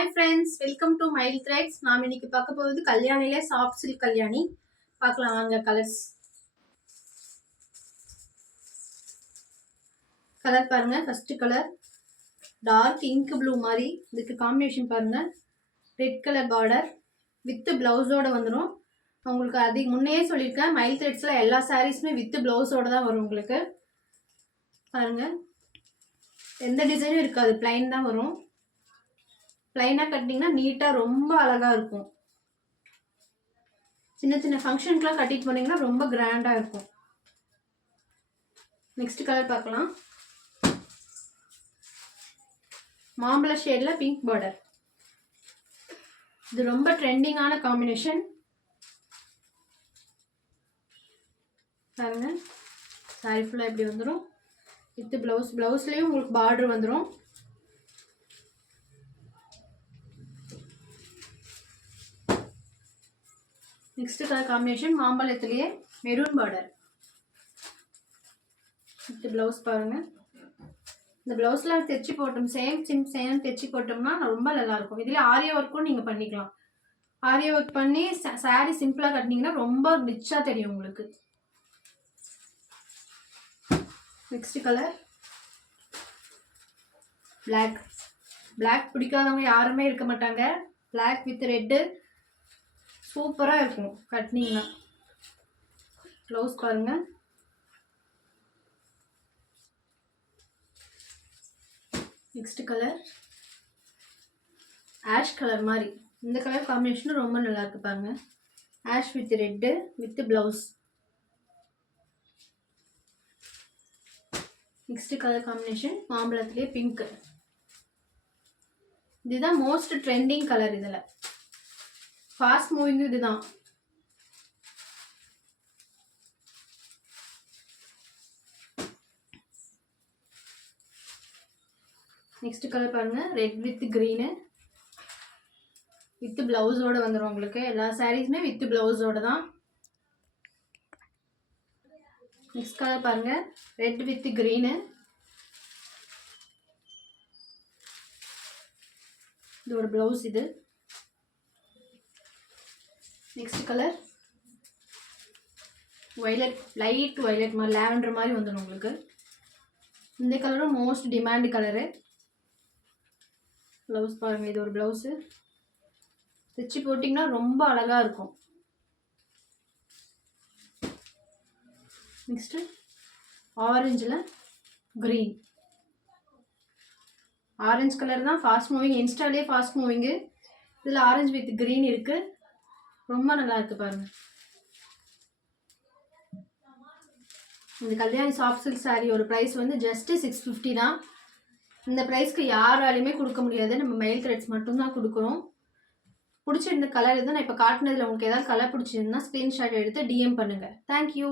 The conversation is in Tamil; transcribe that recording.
Hi friends, welcome to Mile Threads. நாம் இன்னைக்கு பார்க்க போவது கல்யாணில சாஃப்ட் சில்க் கல்யாணி. பார்க்கலாம் வாங்க கலர்ஸ். கலர் பாருங்க. First colour dark ink blue மாதிரி. இதுக்கு காம்பினேஷன் பாருங்க. ரெட் கலர் பார்டர் வித் பிளவுஸோட வந்துரும். உங்களுக்கு அது முன்னையே சொல்லியிருக்கேன், மைல் த்ரெட்ஸ்ல எல்லா சாரீஸுமே வித் பிளவுஸோட தான் வரும் உங்களுக்கு. பாருங்க, எந்த டிசைனும் இருக்காது, பிளைன் தான் வரும். பிளைனாக கட்டிங்கன்னா நீட்டாக ரொம்ப அழகாக இருக்கும். சின்ன சின்ன ஃபங்க்ஷனுக்குலாம் கட்டிட்டு போனீங்கன்னா ரொம்ப கிராண்டாக இருக்கும். நெக்ஸ்ட் கலர் பார்க்கலாம். மாம்பழ ஷேடில் பிங்க் பார்டர். இது ரொம்ப ட்ரெண்டிங்கான காம்பினேஷன். பாருங்க, சாரி ஃபுல்லாக இப்படி வந்துடும். வித் ப்ளவுஸ்லேயும் உங்களுக்கு பார்டர் வந்துடும். நெக்ஸ்ட் கலர் காம்பினேஷன் மாம்பழத்திலேயே மெரூன் பார்டர் வித் ப்ளவுஸ் பாருங்க. இந்த ப்ளவுஸ்லாம் தைச்சி போட்டோம், சேம் தைச்சி போட்டோம்னா ரொம்ப நல்லாயிருக்கும். இதில் ஆரிய ஒர்க்கும் நீங்கள் பண்ணிக்கலாம். ஆரிய ஒர்க் பண்ணி சாரீ சிம்பிளாக கட்டினீங்கன்னா ரொம்ப ரிச்சாக தெரியும் உங்களுக்கு. நெக்ஸ்ட் கலர் பிளாக் பிடிக்காதவங்க யாருமே இருக்க மாட்டாங்க. பிளாக் வித் ரெட்டு சூப்பராக இருக்கும் கட்டினீங்கன்னா. ப்ளவுஸ் பாருங்க. நெக்ஸ்ட் கலர் ஆஷ் கலர் மாதிரி. இந்த கலர் காம்பினேஷனும் ரொம்ப நல்லா இருக்கு பாருங்க. Ash with red with blouse. Next colour combination மாம்பழத்திலே பிங்க். இதுதான் மோஸ்ட் ட்ரெண்டிங் கலர். இதில் ஃபாஸ்ட் மூவிங் இதுதான். நெக்ஸ்ட் கலர் பாருங்க, ரெட் வித் கிரீனு வித் பிளவுஸோட வந்துடும் உங்களுக்கு. எல்லா சாரீஸுமே வித் பிளவுஸோட தான். நெக்ஸ்ட் கலர் பாருங்க, ரெட் வித் கிரீனு. இதோட பிளவுஸ் இது. Next colour violet, light violet மாதிரி, லாவெண்டர் மாதிரி வந்துடும் உங்களுக்கு. இந்த கலரும் மோஸ்ட் டிமாண்ட் கலரு. ப்ளவுஸ் பாருங்கள், இது ஒரு ப்ளவுஸு. தைச்சி போட்டிங்கன்னா ரொம்ப அழகாக இருக்கும். நெக்ஸ்ட்டு ஆரஞ்சில் க்ரீன். ஆரஞ்சு கலர் தான் ஃபாஸ்ட் மூவிங், இன்ஸ்டாலே ஃபாஸ்ட் மூவிங்கு. இதில் ஆரஞ்சு வித் க்ரீன் இருக்குது, ரொம்ப நல்லா இருக்கு பாருங்க. இந்த கல்யாணி சாஃப்ட் சில்க் சாரீ ஒரு ப்ரைஸ் வந்து ஜஸ்ட் 650 தான். இந்த ப்ரைஸ்க்கு யாராலையுமே கொடுக்க முடியாது, நம்ம மைல் த்ரெட்ஸ் மட்டும்தான் கொடுக்குறோம். பிடிச்சிருந்த கலர் இது. நான் இப்போ காட்டினதில் உங்களுக்கு ஏதாவது கலர் பிடிச்சிருந்தா ஸ்க்ரீன்ஷாட் எடுத்து DM பண்ணுங்கள். தேங்க்யூ.